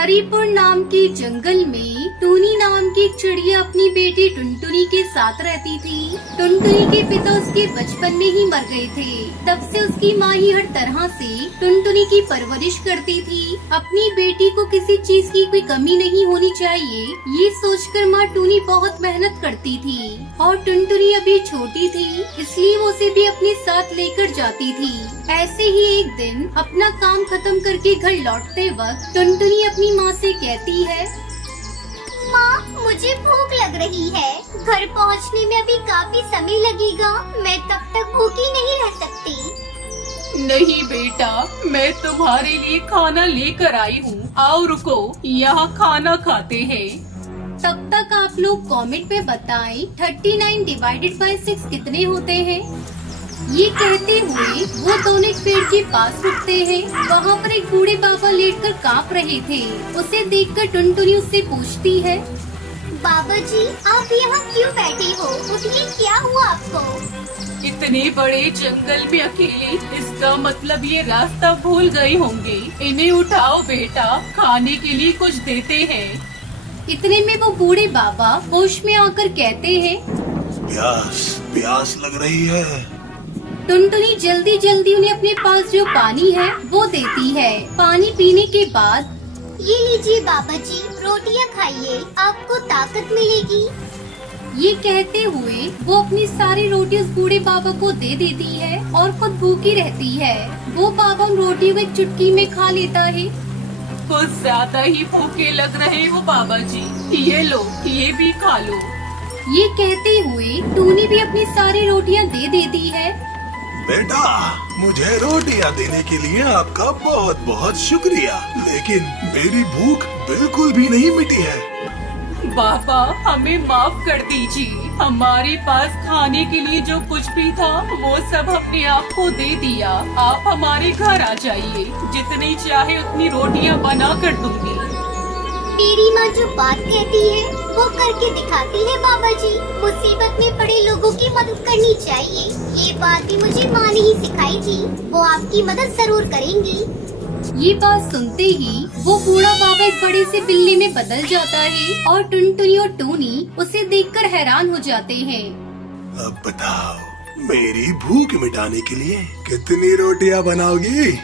हरिपुर नाम के जंगल में टूनी नाम की एक चिड़िया अपनी बेटी टुनटुनी के साथ रहती थी। टुनटुनी के पिता उसके बचपन में ही मर गए थे। तब से उसकी माँ ही हर तरह से टुनटुनी की परवरिश करती थी। अपनी बेटी को किसी चीज की कोई कमी नहीं होनी चाहिए, ये सोचकर माँ टूनी बहुत मेहनत करती थी। और टुनटुनी अभी छोटी थी, इसलिए वो उसे भी अपने साथ लेकर जाती थी। ऐसे ही एक दिन अपना काम खत्म करके घर लौटते वक्त टुनटुनी अपनी माँ से कहती है, माँ, मुझे भूख लग रही है। घर पहुँचने में अभी काफी समय लगेगा। मैं तब तक भूखी नहीं रह सकती। नहीं बेटा, मैं तुम्हारे लिए खाना लेकर आई हूँ। आओ रुको, यहाँ खाना खाते हैं। तब तक आप लोग कमेंट में बताएं 39 डिवाइडेड बाय 6 कितने होते हैं। ये कहते हुए वो दोनों एक पेड़ के पास रुकते हैं। वहाँ पर एक बूढ़े बाबा लेटकर कांप रहे थे। उसे देखकर टुनटुनी उससे पूछती है, बाबा जी, आप यहाँ क्यों बैठे हो? उठिए, क्या हुआ आपको? इतने बड़े जंगल में अकेले, इसका मतलब ये रास्ता भूल गए होंगे। इन्हें उठाओ बेटा, खाने के लिए कुछ देते हैं। इतने में वो बूढ़े बाबा होश में आकर कहते हैं, प्यास लग रही है। टुनटुनी जल्दी जल्दी उन्हें अपने पास जो पानी है वो देती है। पानी पीने के बाद, ये लीजिए बाबा जी, रोटियाँ खाइए, आपको ताकत मिलेगी। ये कहते हुए वो अपनी सारी रोटी उस बूढ़े बाबा को दे देती है और खुद भूखी रहती है। वो बाबा उन रोटियों को एक चुटकी में खा लेता है। कुछ ज्यादा ही भूखे लग रहे हो बाबा जी, ये लो, ये भी खा लो। ये कहते हुए टूनी भी अपनी सारी रोटियां दे देती है। बेटा, मुझे रोटियां देने के लिए आपका बहुत बहुत शुक्रिया, लेकिन मेरी भूख बिल्कुल भी नहीं मिटी है। बाबा, हमें माफ कर दीजिए। हमारे पास खाने के लिए जो कुछ भी था वो सब अपने आप को दे दिया। आप हमारे घर आ जाइए, जितनी चाहे उतनी रोटियां बना कर दूंगी। मेरी माँ जो बात कहती है वो करके दिखाती है बाबा जी। मुसीबत में पड़े लोगों की मदद करनी चाहिए। ये बात भी मुझे माँ ने ही सिखाई थी। वो आपकी मदद जरूर करेंगी। ये बात सुनते ही वो बूढ़ा बाबा एक बड़े से बिल्ली में बदल जाता है और टुनटुनी और टूनी उसे देखकर हैरान हो जाते हैं। अब बताओ, मेरी भूख मिटाने के लिए कितनी रोटियां बनाओगी?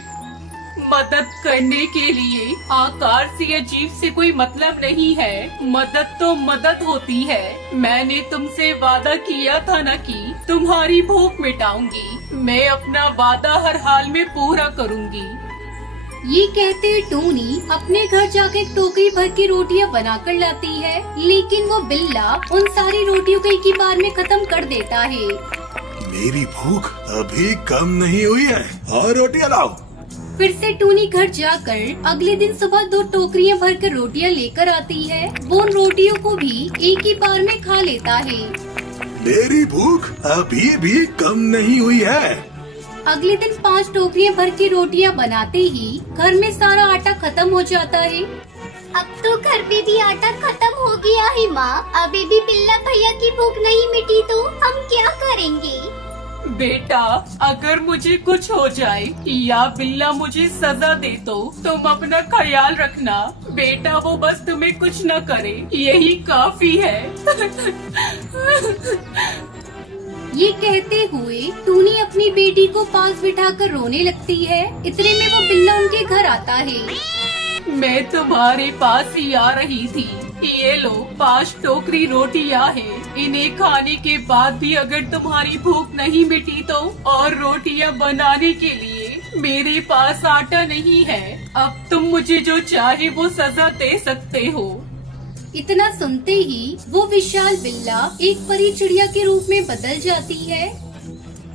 मदद करने के लिए आकार से या जीव से कोई मतलब नहीं है। मदद तो मदद होती है। मैंने तुमसे वादा किया था ना कि तुम्हारी भूख मिटाऊंगी। मैं अपना वादा हर हाल में पूरा करूंगी। ये कहते टूनी अपने घर जाकर एक टोकरी भर के रोटियां बनाकर लाती है, लेकिन वो बिल्ला उन सारी रोटियों को एक ही बार में खत्म कर देता है। मेरी भूख अभी कम नहीं हुई है, और रोटियां लाओ। फिर से टूनी घर जाकर अगले दिन सुबह 2 टोकरियां भरकर रोटियां लेकर आती है। वो उन रोटियों को भी एक ही बार में खा लेता है। मेरी भूख अभी भी कम नहीं हुई है। अगले दिन 5 टोकरियां भर के रोटियां बनाते ही घर में सारा आटा खत्म हो जाता है। अब तो घर पे भी आटा खत्म हो गया है माँ। अभी भी बिल्ला भैया की भूख नहीं मिटी तो हम क्या करेंगे? बेटा, अगर मुझे कुछ हो जाए या बिल्ला मुझे सजा दे तो तुम अपना ख्याल रखना। बेटा, वो बस तुम्हें कुछ न करे, यही काफी है। ये कहते हुए टूनी अपनी बेटी को पास बिठाकर रोने लगती है। इतने में वो बिल्ला उनके घर आता है। मैं तुम्हारे पास ही आ रही थी। ये लो, 5 टोकरी रोटियां हैं। इन्हें खाने के बाद भी अगर तुम्हारी भूख नहीं मिटी तो, और रोटियां बनाने के लिए मेरे पास आटा नहीं है। अब तुम मुझे जो चाहे वो सजा दे सकते हो। इतना सुनते ही वो विशाल बिल्ला एक परी चिड़िया के रूप में बदल जाती है।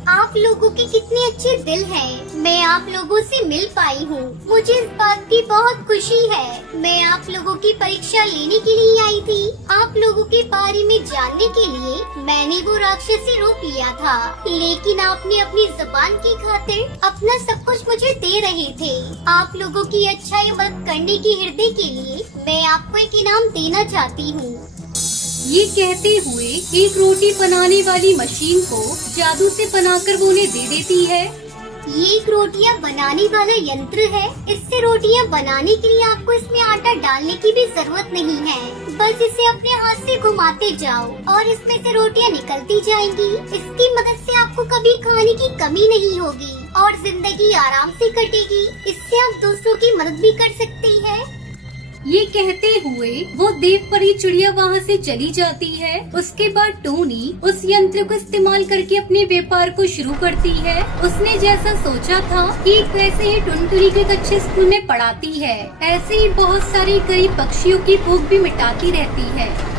आप लोगों के कितने अच्छे दिल हैं। मैं आप लोगों से मिल पाई हूँ। मुझे इस बात की बहुत खुशी है। मैं आप लोगों की परीक्षा लेने के लिए आई थी। आप लोगों के बारे में जानने के लिए मैंने वो राक्षसी रूप लिया था, लेकिन आपने अपनी जुबान की खातिर अपना सब कुछ मुझे दे रहे थे। आप लोगों की अच्छाई मदद करने की हृदय के लिए मैं आपको एक इनाम देना चाहती हूँ। ये कहते हुए एक रोटी बनाने वाली मशीन को जादू से बनाकर वो उन्हें दे देती है। ये एक रोटियां बनाने वाला यंत्र है। इससे रोटियां बनाने के लिए आपको इसमें आटा डालने की भी जरूरत नहीं है। बस इसे अपने हाथ से घुमाते जाओ और इसमें से रोटियां निकलती जाएंगी। इसकी मदद से आपको कभी खाने की कमी नहीं होगी और जिंदगी आराम से कटेगी। इससे आप दूसरों की मदद भी कर सकती है। ये कहते हुए वो देव परी चिड़िया वहाँ से चली जाती है। उसके बाद टोनी उस यंत्र को इस्तेमाल करके अपने व्यापार को शुरू करती है। उसने जैसा सोचा था कि वैसे ही टुनटुनी को एक अच्छे स्कूल में पढ़ाती है। ऐसे ही बहुत सारे गरीब पक्षियों की भूख भी मिटाती रहती है।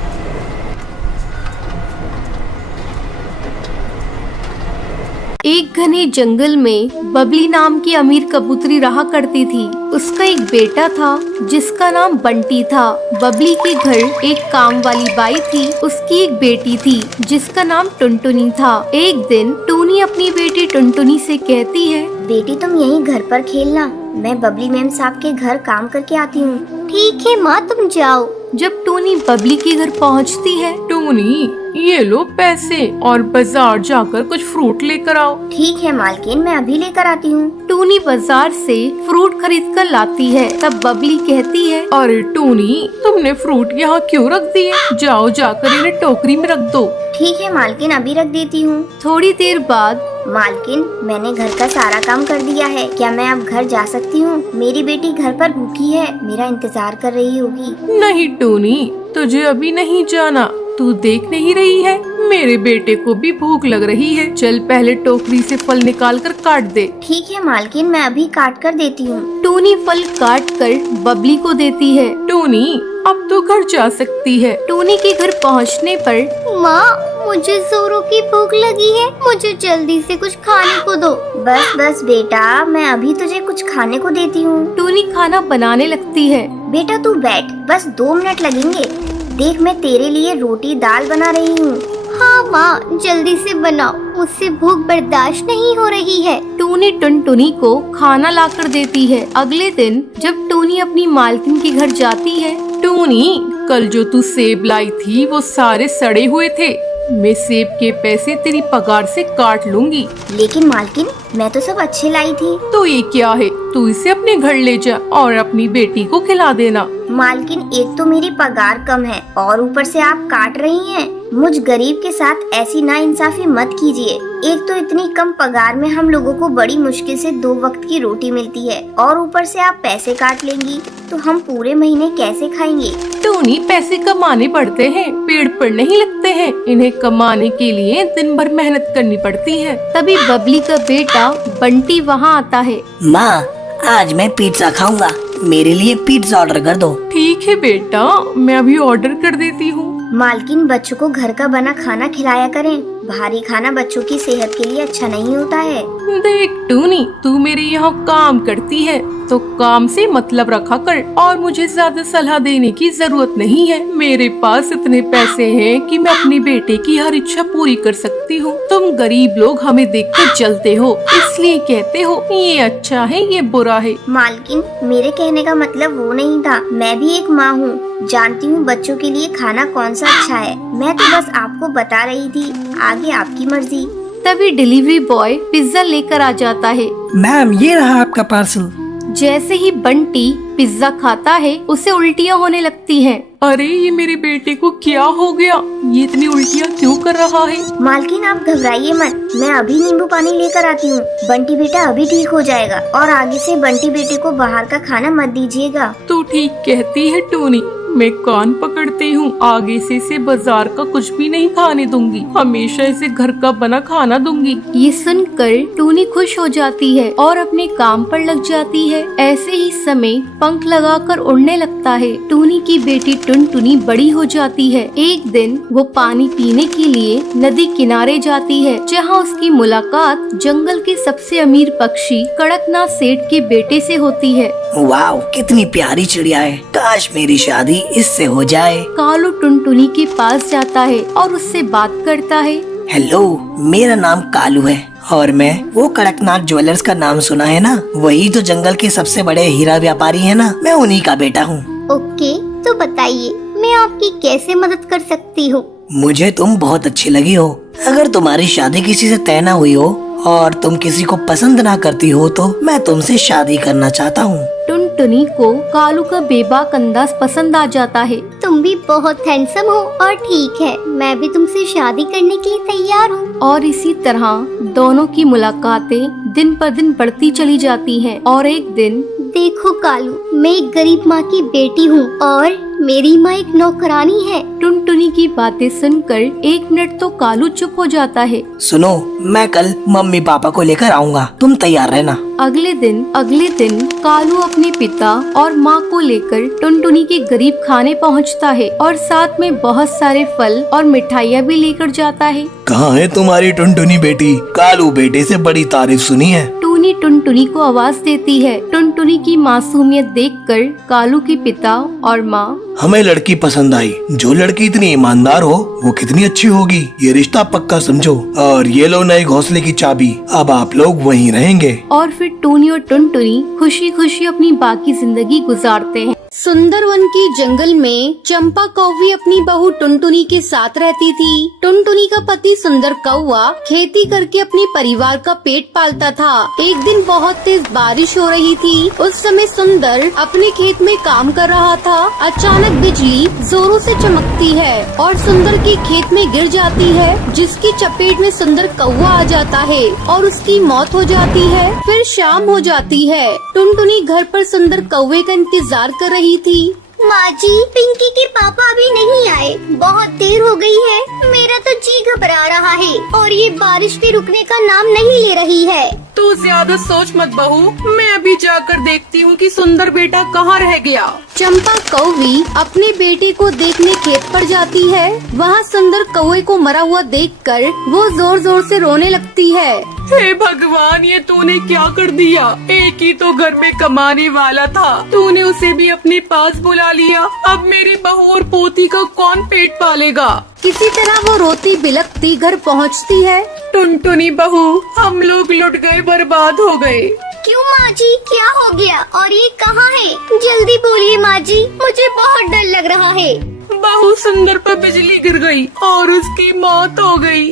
एक घने जंगल में बबली नाम की अमीर कबूतरी रहा करती थी। उसका एक बेटा था जिसका नाम बंटी था। बबली के घर एक काम वाली बाई थी। उसकी एक बेटी थी जिसका नाम टुनटुनी था। एक दिन टूनी अपनी बेटी टुनटुनी से कहती है, बेटी तुम यहीं घर पर खेलना, मैं बबली मैम साहब के घर काम करके आती हूँ। ठीक है माँ, तुम जाओ। जब टूनी बबली के घर पहुँचती है, टूनी ये लो पैसे और बाजार जाकर कुछ फ्रूट लेकर आओ। ठीक है मालकिन, मैं अभी लेकर आती हूँ। टूनी बाजार से फ्रूट खरीद कर लाती है। तब बबली कहती है, अरे टूनी तुमने फ्रूट यहाँ क्यों रख दिए? जाओ जाकर इन्हें टोकरी में रख दो। ठीक है मालकिन, अभी रख देती हूँ। थोड़ी देर बाद, मालकिन मैंने घर का सारा काम कर दिया है, क्या मैं अब घर जा सकती हूँ? मेरी बेटी घर पर भूखी है, मेरा इंतजार कर रही होगी। नहीं टूनी, तुझे अभी नहीं जाना। तू देख नहीं रही है, मेरे बेटे को भी भूख लग रही है। चल पहले टोकरी से फल निकाल कर काट दे। ठीक है मालकिन, मैं अभी काट कर देती हूँ। टूनी फल काट कर बबली को देती है। टूनी अब तो घर जा सकती है। टूनी के घर पहुँचने पर, माँ मुझे जोरों की भूख लगी है, मुझे जल्दी से कुछ खाने को दो। बस बस बेटा, मैं अभी तुझे कुछ खाने को देती हूँ। टूनी खाना बनाने लगती है। बेटा तू बैठ, बस 2 मिनट लगेंगे। देख मैं तेरे लिए रोटी दाल बना रही हूँ। हाँ माँ, जल्दी से बनाओ, मुझसे भूख बर्दाश्त नहीं हो रही है। टूनी टुनटुनी को खाना लाकर देती है। अगले दिन जब टूनी अपनी मालकिन के घर जाती है, टूनी कल जो तू सेब लाई थी वो सारे सड़े हुए थे। मैं सेब के पैसे तेरी पगार से काट लूंगी। लेकिन मालकिन मैं तो सब अच्छे लाई थी। तो ये क्या है? तू इसे अपने घर ले जा और अपनी बेटी को खिला देना। मालकिन एक तो मेरी पगार कम है और ऊपर से आप काट रही हैं। मुझ गरीब के साथ ऐसी नाइंसाफी मत कीजिए। एक तो इतनी कम पगार में हम लोगों को बड़ी मुश्किल से 2 वक्त की रोटी मिलती है और ऊपर से आप पैसे काट लेंगी तो हम पूरे महीने कैसे खाएंगे? टूनी पैसे कमाने पड़ते हैं, पेड़ पर नहीं लगते हैं। इन्हें कमाने के लिए दिन भर मेहनत करनी पड़ती है। तभी बबली का बेटा बंटी वहाँ आता है। माँ आज मैं पिज्जा खाऊंगा, मेरे लिए पिज्जा ऑर्डर कर दो। ठीक है बेटा, मैं अभी ऑर्डर कर देती हूँ। मालकिन बच्चों को घर का बना खाना खिलाया करें, भारी खाना बच्चों की सेहत के लिए अच्छा नहीं होता है। देख टूनी, तू मेरे यहाँ काम करती है तो काम से मतलब रखा कर और मुझे ज्यादा सलाह देने की जरूरत नहीं है। मेरे पास इतने पैसे हैं कि मैं अपनी बेटे की हर इच्छा पूरी कर सकती हूँ। तुम गरीब लोग हमें देख कर जलते हो, इसलिए कहते हो ये अच्छा है ये बुरा है। मालकिन मेरे कहने का मतलब वो नहीं था, मैं भी एक माँ हूँ, जानती हूँ बच्चों के लिए खाना कौन सा अच्छा है। मैं तो बस आपको बता रही थी, आगे आपकी मर्जी। तभी डिलीवरी बॉय पिज्जा लेकर आ जाता है। मैम ये रहा आपका पार्सल। जैसे ही बंटी पिज्जा खाता है, उसे उल्टियाँ होने लगती हैं। अरे ये मेरे बेटे को क्या हो गया? ये इतनी उल्टियाँ क्यों कर रहा है? मालकिन आप घबराइए मत, मैं अभी नींबू पानी लेकर आती हूँ। बंटी बेटा अभी ठीक हो जाएगा और आगे से बंटी बेटे को बाहर का खाना मत दीजिएगा। तू ठीक कहती है टूनी, मैं कान पकड़ती हूँ। आगे से इसे बाजार का कुछ भी नहीं खाने दूंगी, हमेशा इसे घर का बना खाना दूंगी। ये सुनकर टूनी खुश हो जाती है और अपने काम पर लग जाती है। ऐसे ही समय पंख लगाकर उड़ने लगता है। टूनी की बेटी टुनटुनी बड़ी हो जाती है। एक दिन वो पानी पीने के लिए नदी किनारे जाती है, जहाँ उसकी मुलाकात जंगल के सबसे अमीर पक्षी कड़कनाथ सेठ के बेटे से होती है। वाह कितनी प्यारी चिड़िया है, काश मेरी शादी इससे हो जाए। कालू टुनटुनी के पास जाता है और उससे बात करता है। हेलो, मेरा नाम कालू है और मैं वो कड़कनाथ ज्वेलर्स का नाम सुना है ना, वही तो जंगल के सबसे बड़े हीरा व्यापारी है ना, मैं उन्हीं का बेटा हूँ। ओके, तो बताइए मैं आपकी कैसे मदद कर सकती हूँ? मुझे तुम बहुत अच्छी लगी हो। अगर तुम्हारी शादी किसी से तय न हुई हो और तुम किसी को पसंद ना करती हो तो मैं तुमसे शादी करना चाहता हूँ। टुनटुनी को कालू का बेबाक अंदाज पसंद आ जाता है। तुम भी बहुत हैंडसम हो और ठीक है, मैं भी तुमसे शादी करने के लिए तैयार हूँ। और इसी तरह दोनों की मुलाकातें दिन पर दिन बढ़ती चली जाती हैं और एक दिन देखो कालू, मैं एक गरीब माँ की बेटी हूँ और मेरी माँ एक नौकरानी है। टुनटुनी की बातें सुनकर एक मिनट तो कालू चुप हो जाता है। सुनो, मैं कल मम्मी पापा को लेकर आऊँगा, तुम तैयार रहना। अगले दिन कालू अपने पिता और माँ को लेकर टुनटुनी के गरीब खाने पहुँचता है और साथ में बहुत सारे फल और मिठाइयाँ भी लेकर जाता है। कहाँ है तुम्हारी टुनटुनी बेटी? कालू बेटे से बड़ी तारीफ सुनी है। टूनी टुनटुनी को आवाज देती है। टुनटुनी की मासूमियत देखकर कालू के पिता और माँ हमें लड़की पसंद आई। जो लड़की इतनी ईमानदार हो वो कितनी अच्छी होगी। ये रिश्ता पक्का समझो और ये लो नए घोंसले की चाबी। अब आप लोग वहीं रहेंगे। और फिर टूनी और टुनटुनी खुशी खुशी अपनी बाकी जिंदगी गुजारते हैं। सुंदरवन के जंगल में चंपा कौवी अपनी बहू टुनटुनी के साथ रहती थी। टुनटुनी का पति सुंदर कौवा खेती करके अपने परिवार का पेट पालता था। एक दिन बहुत तेज बारिश हो रही थी। उस समय सुंदर अपने खेत में काम कर रहा था। अचानक बिजली जोरों से चमकती है और सुंदर के खेत में गिर जाती है, जिसकी चपेट में सुंदर कौवा आ जाता है और उसकी मौत हो जाती है। फिर शाम हो जाती है। टुनटुनी घर पर सुंदर कौवे का इंतजार कर रही थी। माँ जी, पिंकी के पापा अभी नहीं आए, बहुत देर हो गई है। मेरा तो जी घबरा रहा है और ये बारिश भी रुकने का नाम नहीं ले रही है। तू ज्यादा सोच मत बहू, मैं अभी जाकर देखती हूँ कि सुंदर बेटा कहाँ रह गया। चंपा कौवी अपने बेटे को देखने खेत पर जाती है। वहाँ सुंदर कौवे को मरा हुआ देखकर वो जोर जोर से रोने लगती है। हे भगवान, ये तूने क्या कर दिया? एक ही तो घर में कमाने वाला था, तूने उसे भी अपने पास बुला लिया। अब मेरी बहू और पोती का कौन पेट पालेगा? किसी तरह वो रोती बिलखती घर पहुँचती है। टुनटुनी बहू, हम लोग लुट गए, बर्बाद हो गए। क्यों माँ जी, क्या हो गया और ये कहाँ है? जल्दी बोलिए माँ जी, मुझे बहुत डर लग रहा है। बहू, सुंदर पर बिजली गिर गई और उसकी मौत हो गई।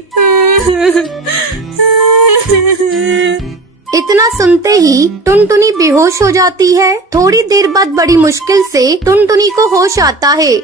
इतना सुनते ही टुनटुनी बेहोश हो जाती है। थोड़ी देर बाद बड़ी मुश्किल से टुनटुनी को होश आता है।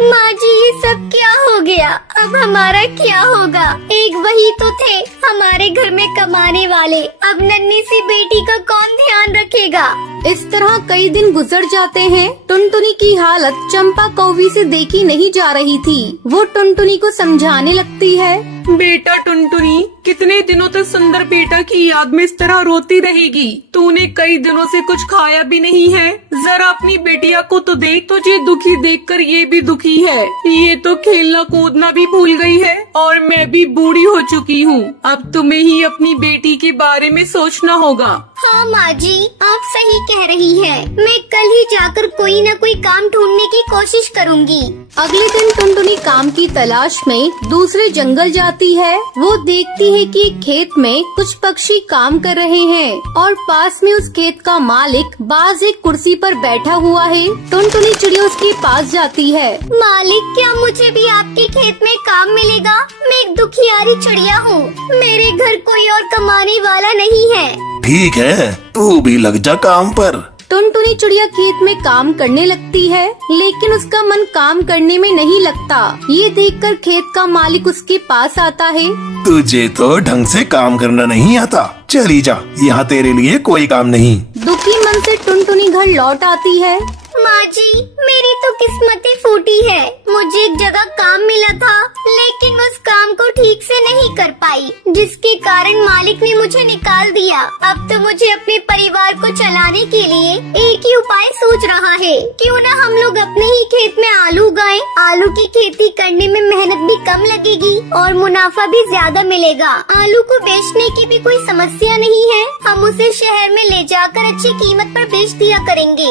माँ जी, ये सब क्या हो गया? अब हमारा क्या होगा? एक वही तो थे हमारे घर में कमाने वाले, अब नन्ही सी बेटी का कौन ध्यान रखेगा? इस तरह कई दिन गुजर जाते हैं। टुनटुनी की हालत चंपा कौवी से देखी नहीं जा रही थी। वो टुनटुनी को समझाने लगती है। बेटा टुनटुनी, कितने दिनों तक सुंदर बेटा की याद में इस तरह रोती रहेगी? तूने कई दिनों से कुछ खाया भी नहीं है। जरा अपनी बेटिया को तो देख, तुझे दुखी देखकर ये भी दुखी है। ये तो खेलना कूदना भी भूल गई है और मैं भी बूढ़ी हो चुकी हूँ। अब तुम्हें ही अपनी बेटी के बारे में सोचना होगा। हाँ माँ जी, आप सही कह रही है। मैं कल ही जाकर कोई न कोई काम ढूंढने की कोशिश करूँगी। अगले दिन टुनटुनी काम की तलाश में दूसरे जंगल जाती है। वो देखती है कि एक खेत में कुछ पक्षी काम कर रहे हैं और पास में उस खेत का मालिक बाज एक कुर्सी पर बैठा हुआ है। टुनटुनी चिड़िया उसके पास जाती है। मालिक, क्या मुझे भी आपके खेत में काम मिलेगा? मैं एक दुखियारी चिड़िया हूँ, मेरे घर कोई और कमाने वाला नहीं है। ठीक है, तू भी लग जा काम पर। टुनटुनी चिड़िया खेत में काम करने लगती है, लेकिन उसका मन काम करने में नहीं लगता। ये देखकर खेत का मालिक उसके पास आता है। तुझे तो ढंग से काम करना नहीं आता, चली जा, यहाँ तेरे लिए कोई काम नहीं। दुखी मन से टुनटुनी घर लौट आती है। माँ जी, मेरी तो किस्मत ही फूटी है। मुझे एक जगह काम मिला था, लेकिन उस काम को ठीक से नहीं कर पाई, जिसके कारण मालिक ने मुझे निकाल दिया। अब तो मुझे अपने परिवार को चलाने के लिए एक ही उपाय सोच रहा है। क्यों ना हम लोग अपने ही खेत में आलू उगाएं? आलू की खेती करने में मेहनत भी कम लगेगी और मुनाफा भी ज्यादा मिलेगा। आलू को बेचने की भी कोई समस्या नहीं है, हम उसे शहर में ले जाकर अच्छी कीमत पर बेच दिया करेंगे।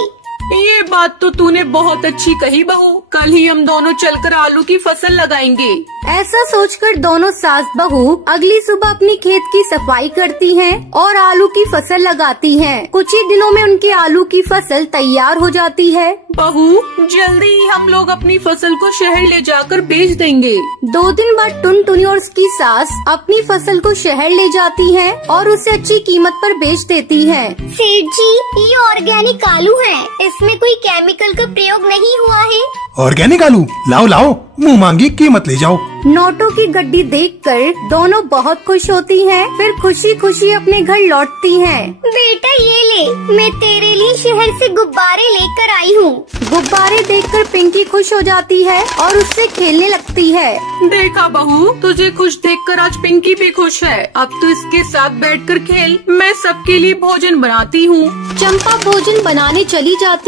ये बात तो तूने बहुत अच्छी कही बहू। कल ही हम दोनों चलकर आलू की फसल लगाएंगे ऐसा सोचकर दोनों सास बहू अगली सुबह अपनी खेत की सफाई करती हैं और आलू की फसल लगाती हैं। कुछ ही दिनों में उनके आलू की फसल तैयार हो जाती है। बहू, जल्दी ही हम लोग अपनी फसल को शहर ले जाकर बेच देंगे। 2 दिन बाद टुनटुनी और उसकी सास अपनी फसल को शहर ले जाती हैं और उसे अच्छी कीमत पर बेच देती हैं। सेठ जी, ये ऑर्गेनिक आलू है, इसमें कोई केमिकल का प्रयोग नहीं हुआ है। ऑर्गेनिक आलू लाओ लाओ, मुँह मांगी कीमत ले जाओ। नोटों की गड्डी देखकर दोनों बहुत खुश होती हैं। फिर खुशी खुशी अपने घर लौटती हैं। बेटा ये ले, मैं तेरे लिए शहर से गुब्बारे लेकर आई हूँ। गुब्बारे देखकर पिंकी खुश हो जाती है और उससे खेलने लगती है। देखा बहू, तुझे खुश देखकर आज पिंकी भी खुश है। अब तो इसके साथ बैठकर खेल, मैं सबके लिए भोजन बनाती हूँ। चंपा भोजन बनाने चली जाती